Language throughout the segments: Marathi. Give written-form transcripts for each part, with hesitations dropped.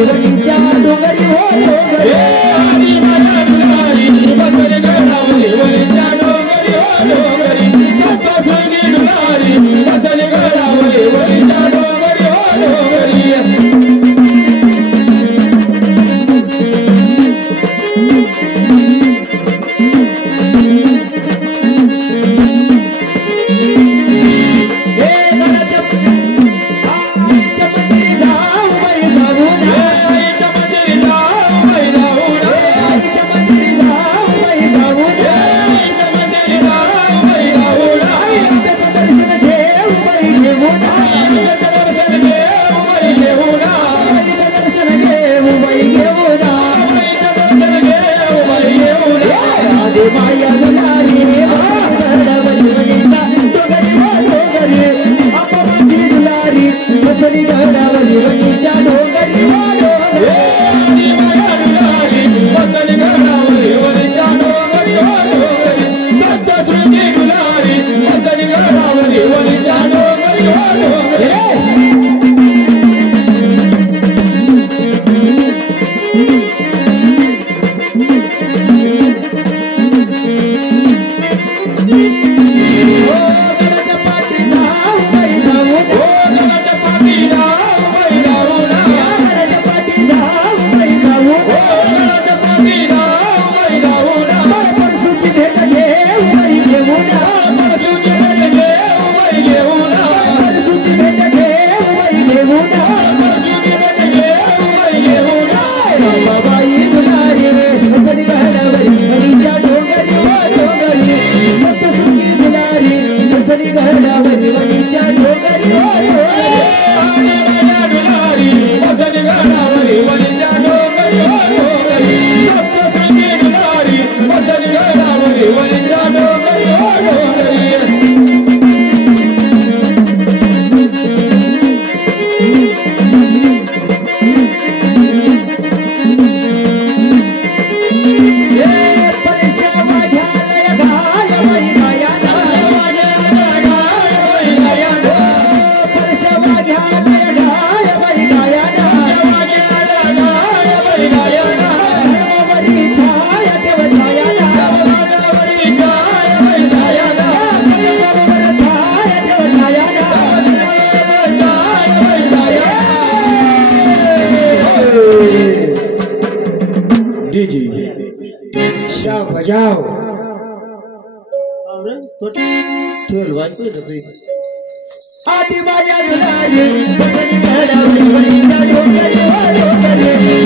वणीच्या डोंगरी हो डोंगरी आली माझ्या दुलारी बसली गडावरी वणीच्या डोंगरी हो डोंगरी सप्त शृंगी दुलारी बसली गडावरी वणीच्या डोंगरी हो डोंगरी माया दुलारी दुलारी बसली गडावरी वणीच्या डोंगरी बसली गडावरी वणीच्या डोंगरी हो डोंगरी सप्त शृंगी दुलारी बसली गडावरी वणीच्या डोंगरी हो डोंगरी बजाओ आदि माया दुलारी बसली गडावरी वणीच्या डोंगरी हो डोंगरी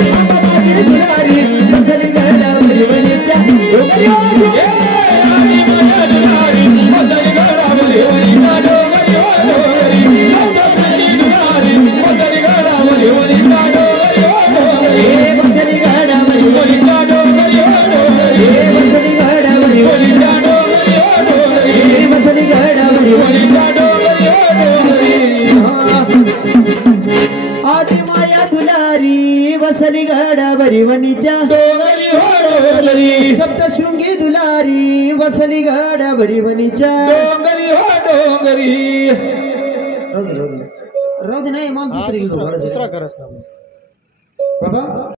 माया दुलारी बसली गडावरी वणीच्या डोंगरी हो आली माझ्या दुलारी बसली गडावरी वणीच्या डोंगरी हो डोंगरी सप्त शृंगी दुलारी बसली गडावरी वणीच्या डोंगरी हो डोंगरी बसली गडावरी वणीच्या डोंगरी हो डोंगरी बसली गडावरी वणीच्या डोंगरी हो डोंगरी बसली गडावरी वणीच्या डोंगरी हो डोंगरी आदि माया दुलारी बसली गडावरी वणीच्या डोंगरी हो डोंगरी सप्तशृंगी दुलारी बसली गडावरी वणीच्या डोंगरी हो डोंगरी राहू दे नाही मग दुसरी दुसरा करस ना बाबा